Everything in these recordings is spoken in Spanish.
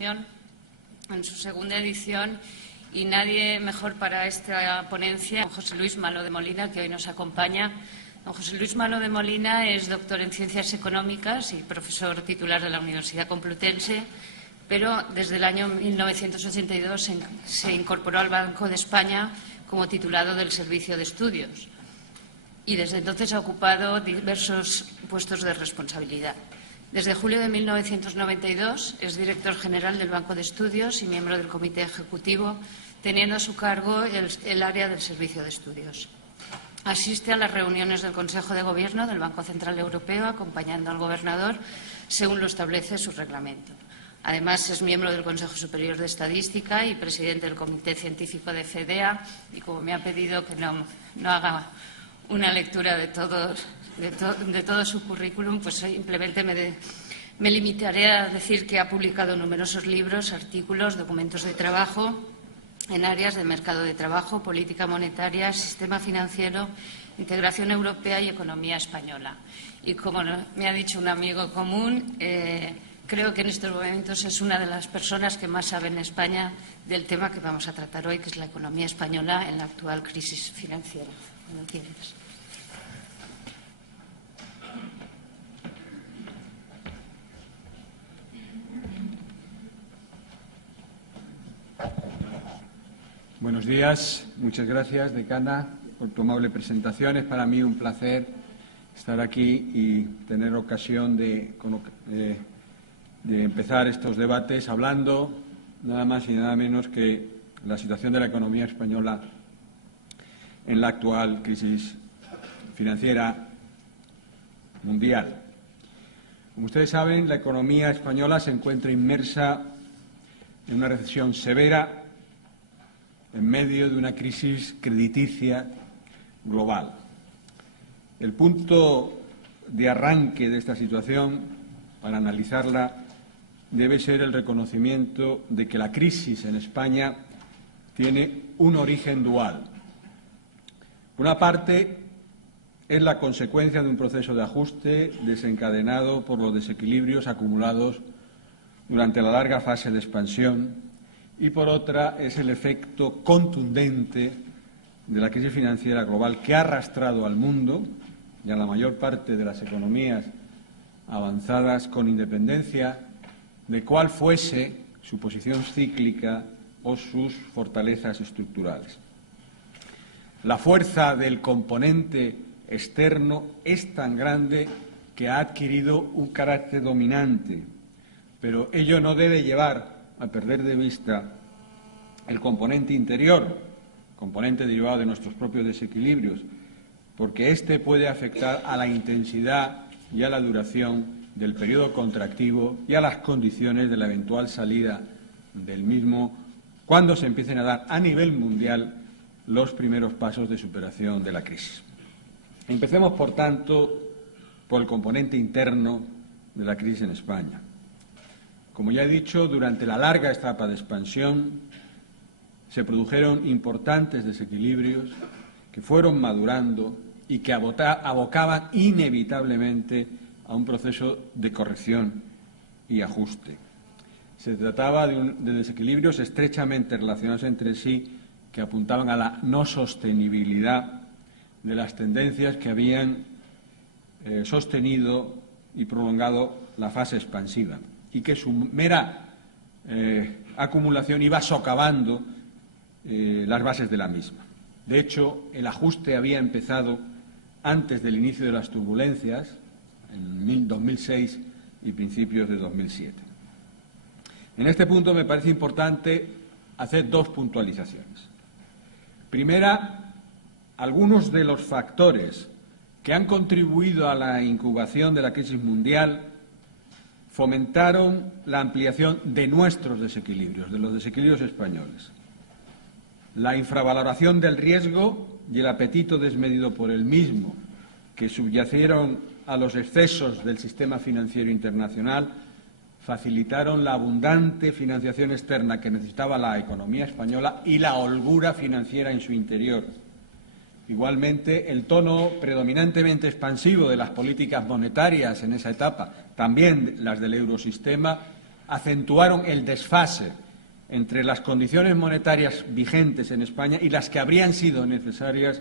ocasión, en su segunda edición, y nadie mejor para esta ponencia, don José Luis Malo de Molina, que hoy nos acompaña. Don José Luis Malo de Molina es doctor en Ciencias Económicas y profesor titular de la Universidad Complutense, pero desde el año 1982 se incorporó al Banco de España como titulado del Servicio de Estudios y desde entonces ha ocupado diversos puestos de responsabilidad. Desde julio de 1992 es director general del Banco de Estudios y miembro del Comité Ejecutivo, teniendo a su cargo el área del Servicio de Estudios. Asiste a las reuniones del Consejo de Gobierno del Banco Central Europeo, acompañando al gobernador según lo establece su reglamento. Además, es miembro del Consejo Superior de Estadística y presidente del Comité Científico de FEDEA. Y como me ha pedido que no haga una lectura de todo su currículum, pues simplemente me limitaré a decir que ha publicado numerosos libros, artículos, documentos de trabajo en áreas de mercado de trabajo, política monetaria, sistema financiero, integración europea y economía española. Y como me ha dicho un amigo común, creo que en estos momentos es una de las personas que más sabe en España del tema que vamos a tratar hoy, que es la economía española en la actual crisis financiera. Cuando quieras. Buenos días, muchas gracias, decana, por tu amable presentación. Es para mí un placer estar aquí y tener ocasión de empezar estos debates hablando nada más y nada menos que la situación de la economía española en la actual crisis financiera mundial. Como ustedes saben, la economía española se encuentra inmersa en una recesión severa en medio de una crisis crediticia global. El punto de arranque de esta situación, para analizarla, debe ser el reconocimiento de que la crisis en España tiene un origen dual. Por una parte, es la consecuencia de un proceso de ajuste desencadenado por los desequilibrios acumulados durante la larga fase de expansión, y por otra es el efecto contundente de la crisis financiera global que ha arrastrado al mundo y a la mayor parte de las economías avanzadas, con independencia de cuál fuese su posición cíclica o sus fortalezas estructurales. La fuerza del componente externo es tan grande que ha adquirido un carácter dominante, pero ello no debe llevar a perder de vista el componente interior, componente derivado de nuestros propios desequilibrios, porque éste puede afectar a la intensidad y a la duración del periodo contractivo y a las condiciones de la eventual salida del mismo cuando se empiecen a dar a nivel mundial los primeros pasos de superación de la crisis. Empecemos, por tanto, por el componente interno de la crisis en España. Como ya he dicho, durante la larga etapa de expansión se produjeron importantes desequilibrios que fueron madurando y que abocaban inevitablemente a un proceso de corrección y ajuste. Se trataba de desequilibrios estrechamente relacionados entre sí que apuntaban a la no sostenibilidad de las tendencias que habían sostenido y prolongado la fase expansiva, y que su mera acumulación iba socavando las bases de la misma. De hecho, el ajuste había empezado antes del inicio de las turbulencias, en 2006 y principios de 2007. En este punto me parece importante hacer dos puntualizaciones. Primera, algunos de los factores que han contribuido a la incubación de la crisis mundial fomentaron la ampliación de nuestros desequilibrios, de los desequilibrios españoles. La infravaloración del riesgo y el apetito desmedido por el mismo, que subyacieron a los excesos del sistema financiero internacional, facilitaron la abundante financiación externa que necesitaba la economía española y la holgura financiera en su interior. Igualmente, el tono predominantemente expansivo de las políticas monetarias en esa etapa, también las del eurosistema, acentuaron el desfase entre las condiciones monetarias vigentes en España y las que habrían sido necesarias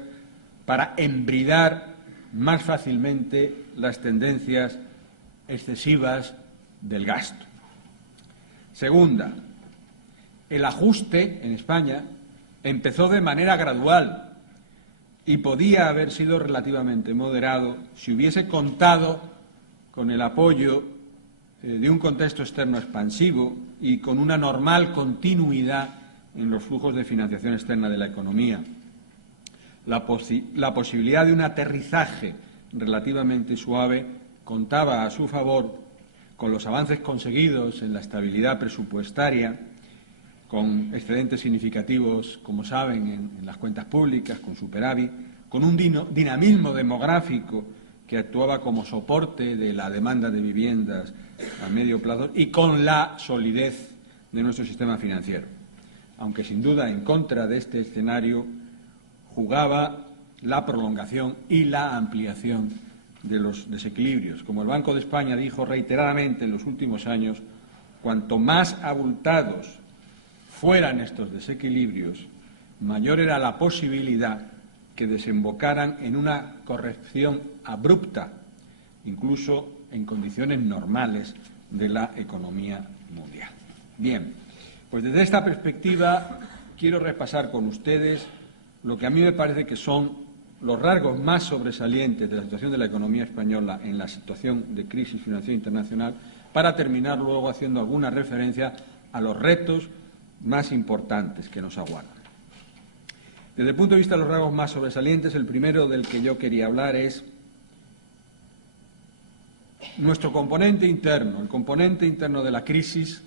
para embridar más fácilmente las tendencias excesivas del gasto. Segunda, el ajuste en España empezó de manera gradual y podía haber sido relativamente moderado si hubiese contado con el apoyo de un contexto externo expansivo y con una normal continuidad en los flujos de financiación externa de la economía. La posibilidad de un aterrizaje relativamente suave contaba a su favor con los avances conseguidos en la estabilidad presupuestaria, con excedentes significativos, como saben, en las cuentas públicas, con superávit, con un dinamismo demográfico que actuaba como soporte de la demanda de viviendas a medio plazo y con la solidez de nuestro sistema financiero. Aunque sin duda en contra de este escenario jugaba la prolongación y la ampliación de los desequilibrios. Como el Banco de España dijo reiteradamente en los últimos años, cuanto más abultados fueran estos desequilibrios, mayor era la posibilidad que desembocaran en una corrección abrupta, incluso en condiciones normales de la economía mundial. Bien, pues desde esta perspectiva quiero repasar con ustedes lo que a mí me parece que son los rasgos más sobresalientes de la situación de la economía española en la situación de crisis financiera internacional, para terminar luego haciendo alguna referencia a los retos más importantes que nos aguardan. Desde el punto de vista de los rasgos más sobresalientes, el primero del que yo quería hablar es nuestro componente interno. El componente interno de la crisis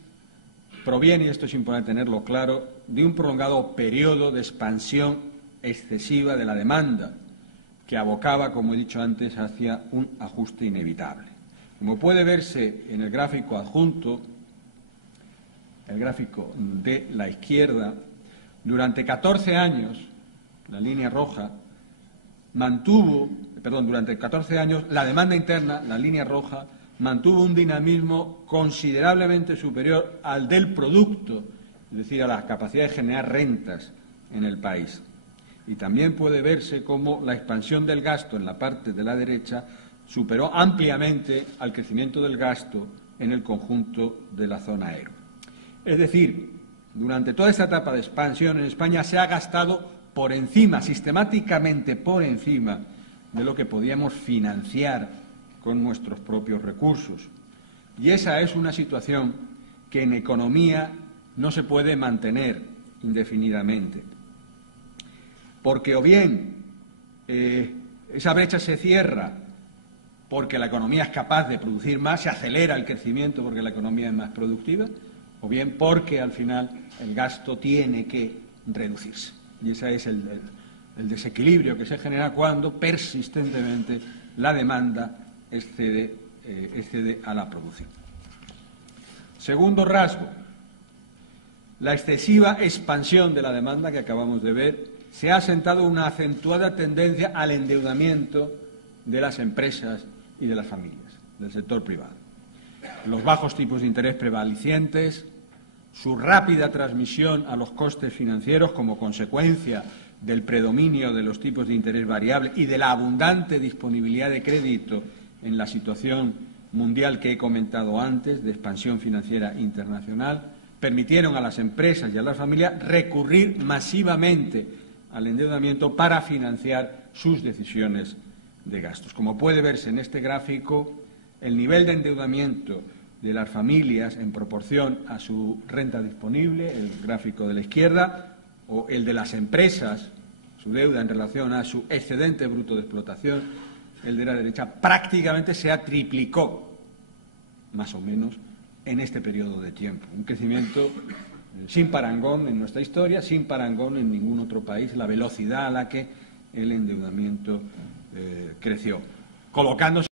proviene, y esto es importante tenerlo claro, de un prolongado periodo de expansión excesiva de la demanda, que abocaba, como he dicho antes, hacia un ajuste inevitable. Como puede verse en el gráfico adjunto, el gráfico de la izquierda, durante 14 años, la línea roja, durante 14 años la demanda interna, la línea roja, mantuvo un dinamismo considerablemente superior al del producto, es decir, a la capacidad de generar rentas en el país. Y también puede verse cómo la expansión del gasto en la parte de la derecha superó ampliamente al crecimiento del gasto en el conjunto de la zona euro. Es decir, durante toda esta etapa de expansión en España se ha gastado por encima, sistemáticamente por encima de lo que podíamos financiar con nuestros propios recursos. Y esa es una situación que en economía no se puede mantener indefinidamente. Porque o bien esa brecha se cierra porque la economía es capaz de producir más, se acelera el crecimiento porque la economía es más productiva, o bien porque al final el gasto tiene que reducirse. Y ese es el desequilibrio que se genera cuando persistentemente la demanda excede a la producción. Segundo rasgo, la excesiva expansión de la demanda que acabamos de ver se ha asentado una acentuada tendencia al endeudamiento de las empresas y de las familias, del sector privado. Los bajos tipos de interés prevalecientes, su rápida transmisión a los costes financieros como consecuencia del predominio de los tipos de interés variable y de la abundante disponibilidad de crédito en la situación mundial que he comentado antes, de expansión financiera internacional, permitieron a las empresas y a las familias recurrir masivamente al endeudamiento para financiar sus decisiones de gastos. Como puede verse en este gráfico, el nivel de endeudamiento de las familias en proporción a su renta disponible, el gráfico de la izquierda, o el de las empresas, su deuda en relación a su excedente bruto de explotación, el de la derecha, prácticamente se triplicó, más o menos, en este periodo de tiempo. Un crecimiento sin parangón en nuestra historia, sin parangón en ningún otro país, la velocidad a la que el endeudamiento creció, colocándose